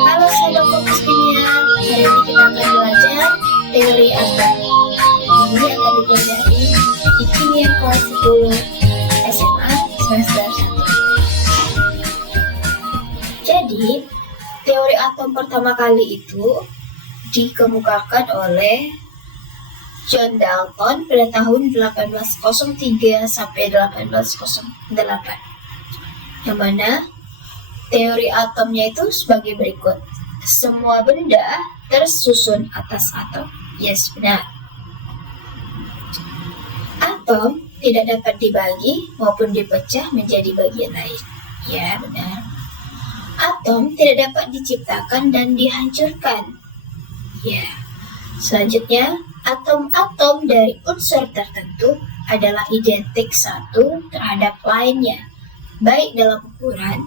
Halo sahabat Fokus Kimia, hari ini kita akan belajar teori atom. Ini akan dipelajari di kimia kelas 10 SMA semester 1. Jadi, teori atom pertama kali itu dikemukakan oleh John Dalton pada tahun 1803 sampai 1808. Yang mana teori atomnya itu sebagai berikut. Semua benda tersusun atas atom. Yes, benar. Atom tidak dapat dibagi maupun dipecah menjadi bagian lain. Ya, benar. Atom tidak dapat diciptakan dan dihancurkan. Ya. Selanjutnya, atom-atom dari unsur tertentu adalah identik satu terhadap lainnya, baik dalam ukuran,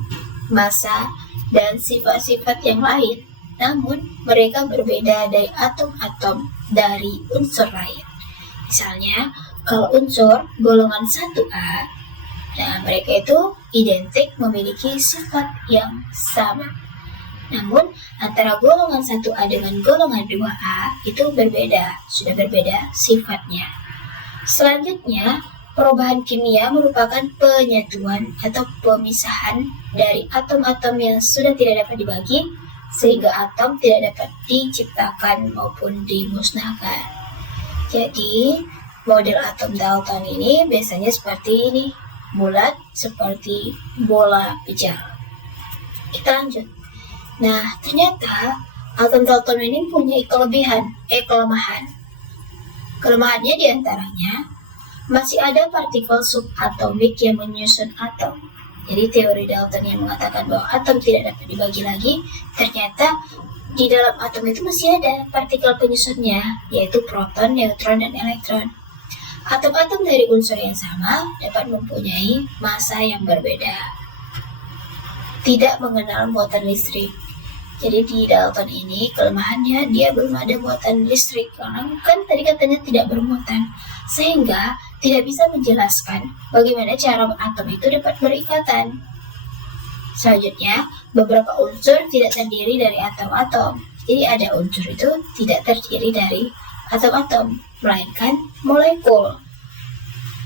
massa, dan sifat-sifat yang lain. Namun, mereka berbeda dari atom-atom dari unsur lain. Misalnya, kalau unsur golongan 1A, nah mereka itu identik memiliki sifat yang sama. Namun, antara golongan 1A dengan golongan 2A itu berbeda, sudah berbeda sifatnya. Selanjutnya, perubahan kimia merupakan penyatuan atau pemisahan dari atom-atom yang sudah tidak dapat dibagi, sehingga atom tidak dapat diciptakan maupun dimusnahkan. Jadi, model atom Dalton ini biasanya seperti ini, bulat seperti bola pijal. Kita lanjut. Nah, ternyata atom Dalton ini punya kelemahan. Kelemahannya diantaranya masih ada partikel subatomik yang menyusun atom. Jadi teori Dalton yang mengatakan bahwa atom tidak dapat dibagi lagi, ternyata di dalam atom itu masih ada partikel penyusunnya, yaitu proton, neutron, dan elektron. Atom-atom dari unsur yang sama dapat mempunyai massa yang berbeda. Tidak mengenal muatan listrik. Jadi di Dalton ini kelemahannya dia belum ada muatan listrik, karena kan tadi katanya tidak bermuatan, sehingga tidak bisa menjelaskan bagaimana cara atom itu dapat berikatan. Selanjutnya, beberapa unsur tidak terdiri dari atom-atom. Jadi ada unsur itu tidak terdiri dari atom-atom, melainkan molekul.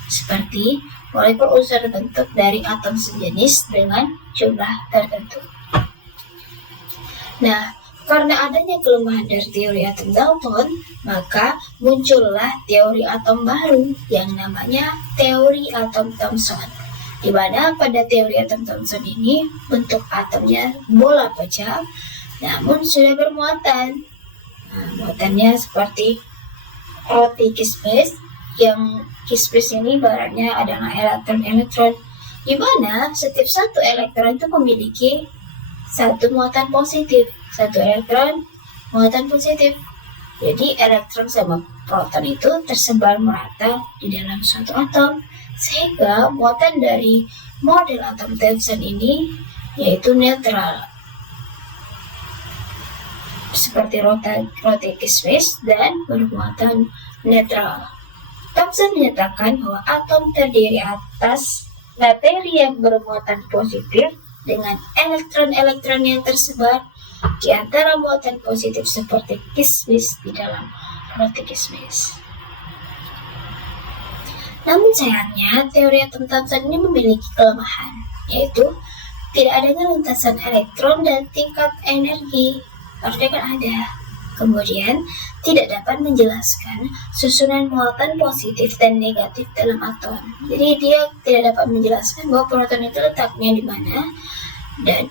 Seperti molekul unsur terbentuk dari atom sejenis dengan jumlah tertentu. Nah, karena adanya kelemahan dari teori atom Dalton, maka muncullah teori atom baru yang namanya teori atom Thomson. Di mana pada teori atom Thomson ini bentuk atomnya bola pecah, namun sudah bermuatan. Nah, muatannya seperti roti kismis, yang kismis ini baratnya adalah elektron-elektron, di mana setiap satu elektron itu memiliki satu muatan positif, satu elektron muatan positif. Jadi elektron sama proton itu tersebar merata di dalam suatu atom, sehingga muatan dari model atom Thomson ini yaitu netral, seperti roti kismis dan bermuatan netral. Thomson menyatakan bahwa atom terdiri atas materi yang bermuatan positif dengan elektron-elektron yang tersebar di antara muatan positif seperti kismis di dalam roti kismis. Namun sayangnya, teori atom Thomson ini memiliki kelemahan, yaitu tidak adanya lintasan elektron dan tingkat energi. Harusnya kan ada. Kemudian, tidak dapat menjelaskan susunan muatan positif dan negatif dalam atom. Jadi dia tidak dapat menjelaskan bahwa proton itu letaknya di mana, dan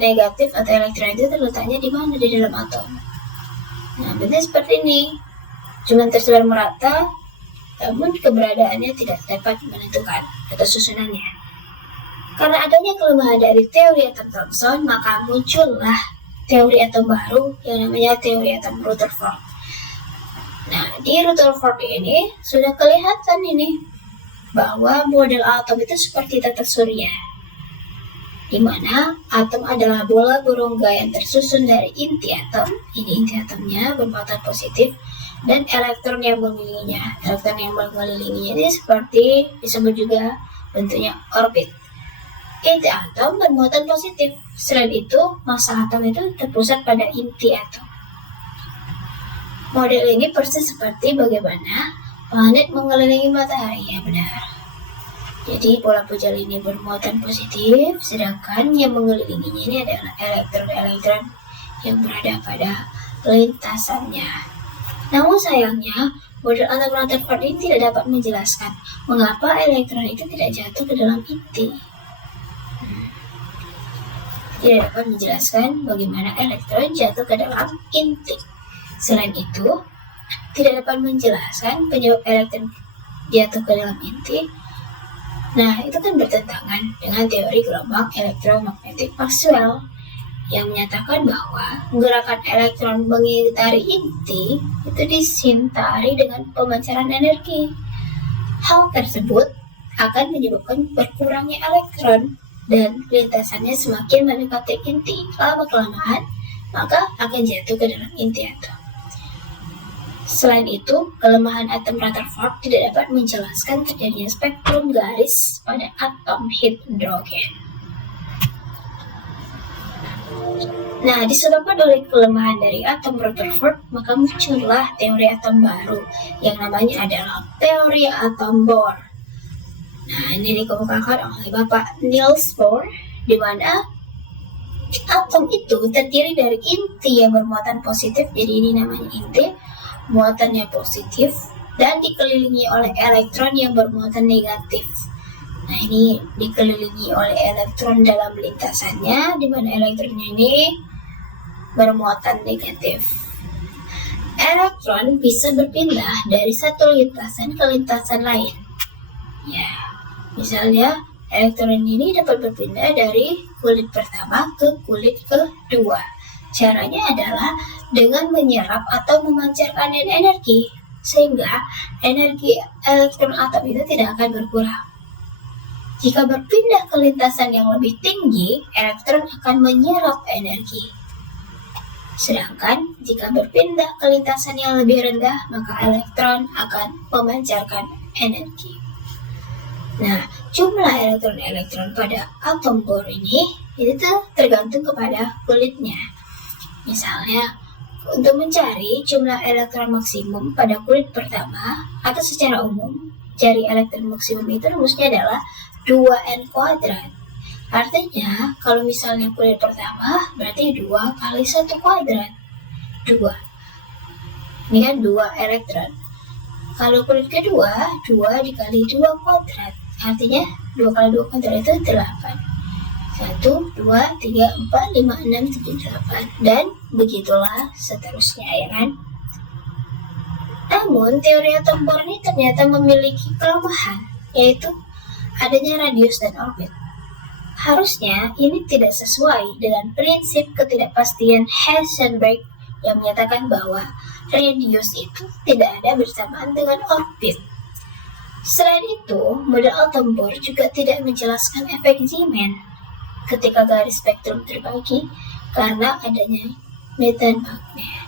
negatif atau elektron itu terletaknya di mana di dalam atom. Nah, bentuknya seperti ini, cuma tersebar merata, namun keberadaannya tidak dapat menentukan atau susunannya. Karena adanya kelemahan dari teori atom Thomson, maka muncullah teori atom baru yang namanya teori atom Rutherford. Nah, di Rutherford ini sudah kelihatan ini bahwa model atom itu seperti tata surya, di mana atom adalah bola berongga yang tersusun dari inti atom. Ini inti atomnya bermuatan positif, dan elektron yang mengelilinginya. Elektron yang mengelilinginya ini seperti disebut juga bentuknya orbit. Inti atom bermuatan positif. Selain itu, massa atom itu terpusat pada inti atom. Model ini persis seperti bagaimana planet mengelilingi matahari, ya benar. Jadi bola pujal ini bermuatan positif, sedangkan yang mengelilinginya ini adalah elektron-elektron yang berada pada lintasannya. Namun sayangnya, model atom Rutherford ini tidak dapat menjelaskan mengapa elektron itu tidak jatuh ke dalam inti. Tidak dapat menjelaskan bagaimana elektron jatuh ke dalam inti. Selain itu, tidak dapat menjelaskan penyebab elektron jatuh ke dalam inti. Nah, itu kan bertentangan dengan teori gelombang elektromagnetik Maxwell yang menyatakan bahwa gerakan elektron mengitari inti itu disintari dengan pemancaran energi. Hal tersebut akan menyebabkan berkurangnya elektron dan lintasannya semakin mendekati inti. Lama-kelamaan, maka akan jatuh ke dalam inti atom. Selain itu, kelemahan atom Rutherford tidak dapat menjelaskan terjadinya spektrum garis pada atom hidrogen. Nah, disebabkan oleh kelemahan dari atom Rutherford, maka muncullah teori atom baru yang namanya adalah teori atom Bohr. Nah, ini dikemukakan oleh Bapak Niels Bohr, di mana atom itu terdiri dari inti yang bermuatan positif, jadi ini namanya inti, muatannya positif, dan dikelilingi oleh elektron yang bermuatan negatif. Nah, ini dikelilingi oleh elektron dalam lintasannya, di mana elektronnya ini bermuatan negatif. Elektron bisa berpindah dari satu lintasan ke lintasan lain. Ya, misalnya elektron ini dapat berpindah dari kulit pertama ke kulit kedua. Caranya adalah dengan menyerap atau memancarkan energi, sehingga energi elektron atom itu tidak akan berkurang. Jika berpindah ke lintasan yang lebih tinggi, elektron akan menyerap energi. Sedangkan jika berpindah ke lintasan yang lebih rendah, maka elektron akan memancarkan energi. Nah, jumlah elektron-elektron pada atom Bohr ini itu tergantung kepada kulitnya. Misalnya, untuk mencari jumlah elektron maksimum pada kulit pertama, atau secara umum, cari elektron maksimum itu rumusnya adalah 2n². Artinya, kalau misalnya kulit pertama, berarti 2 kali 1². 2. Ini kan 2 elektron. Kalau kulit kedua, 2 dikali 2². Artinya, 2 kali 2² itu 8. 1, 2, 3, 4, 5, 6, 7, 8. Dan begitulah seterusnya, ya kan? Namun, teori atom Bohr ini ternyata memiliki kelemahan, yaitu adanya radius dan orbit. Harusnya ini tidak sesuai dengan prinsip ketidakpastian Heisenberg yang menyatakan bahwa radius itu tidak ada bersamaan dengan orbit. Selain itu, model atom Bohr juga tidak menjelaskan efek Zeeman ketika garis spektrum terbagi karena adanya medan magnet.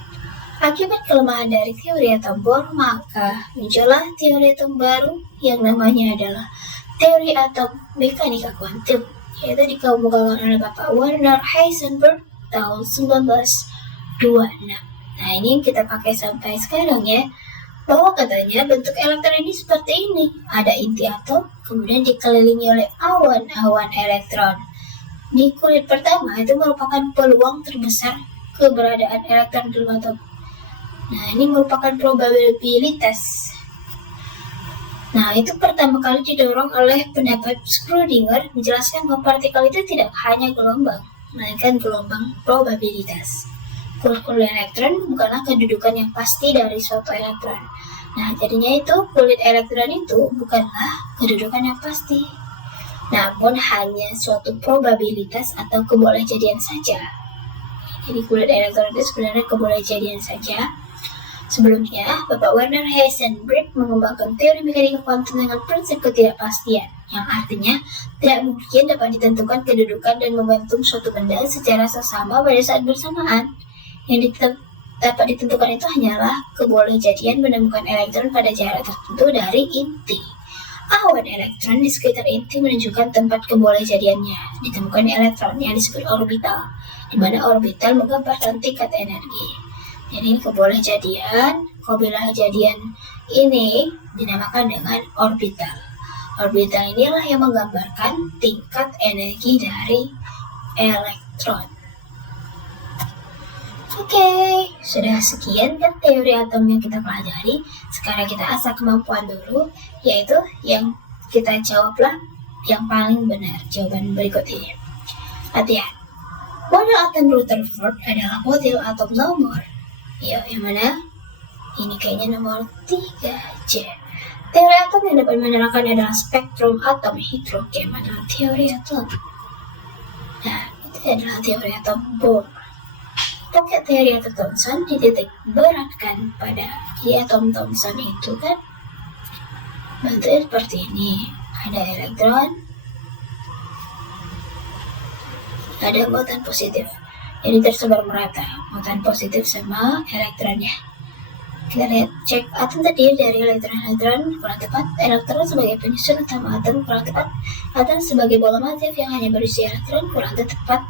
Akibat kelemahan dari teori atom Bohr, maka muncullah teori atom baru yang namanya adalah teori atom mekanika kuantum, yaitu dikemukakan oleh Bapak Werner Heisenberg tahun 1926. Nah, ini yang kita pakai sampai sekarang ya, bahwa katanya bentuk elektron ini seperti ini. Ada inti atom, kemudian dikelilingi oleh awan-awan elektron. Di kulit pertama itu merupakan peluang terbesar keberadaan elektron dalam atom. Nah, ini merupakan probabilitas. Nah, itu pertama kali didorong oleh pendapat Schrödinger menjelaskan bahwa partikel itu tidak hanya gelombang, melainkan gelombang probabilitas. Kulit elektron bukanlah kedudukan yang pasti dari suatu elektron. Nah, jadinya itu kulit elektron itu bukanlah kedudukan yang pasti, namun hanya suatu probabilitas atau kebolehjadian saja. Jadi kulit elektron itu sebenarnya kebolehjadian saja. Sebelumnya, Bapak Werner Heisenberg mengembangkan teori mekanika kuantum dengan prinsip ketidakpastian, yang artinya tidak mungkin dapat ditentukan kedudukan dan momentum suatu benda secara sesama pada saat bersamaan. Yang dapat ditentukan itu hanyalah kebolehjadian menemukan elektron pada jarak tertentu dari inti. Awan elektron di sekitar inti menunjukkan tempat kebolehjadiannya. Ditemukan elektron yang disebut orbital, di mana orbital menggambarkan tingkat energi. Jadi kebolehjadian ini dinamakan dengan orbital. Orbital inilah yang menggambarkan tingkat energi dari elektron. Oke, sudah sekian kan teori atom yang kita pelajari. Sekarang kita asah kemampuan dulu, yaitu yang kita jawablah yang paling benar jawaban berikut ini. Latihan. Model atom Rutherford adalah model atom nomor. Yang mana? Ini kayaknya nomor 3C. Teori atom yang dapat menerangkan adalah spektrum atom hidrogen adalah teori atom. Nah, itu adalah teori atom Bohr. Pakai teori atom Thomson dititik beratkan pada atom Thomson itu kan bentuknya seperti ini. Ada elektron, ada muatan positif. Jadi tersebar merata muatan positif sama elektronnya. Kita lihat, cek atom terdiri dari elektron kurang tepat, elektron sebagai penyusun utama atom kurang tepat, atom sebagai bola masif yang hanya berisi elektron kurang tepat,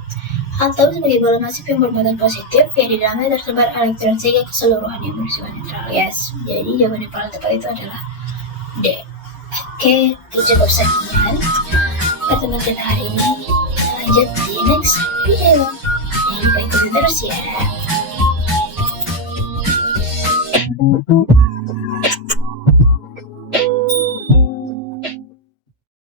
atom sebagai bola masif yang bermuatan positif yang di dalamnya tersebar elektron sehingga keseluruhan yang bersifat netral. Yes, jadi jawaban yang paling tepat itu adalah D. Oke, cukup sekian pertemuan kita hari ini. Kita lanjut di next video. Jangan lupa ikuti terus ya.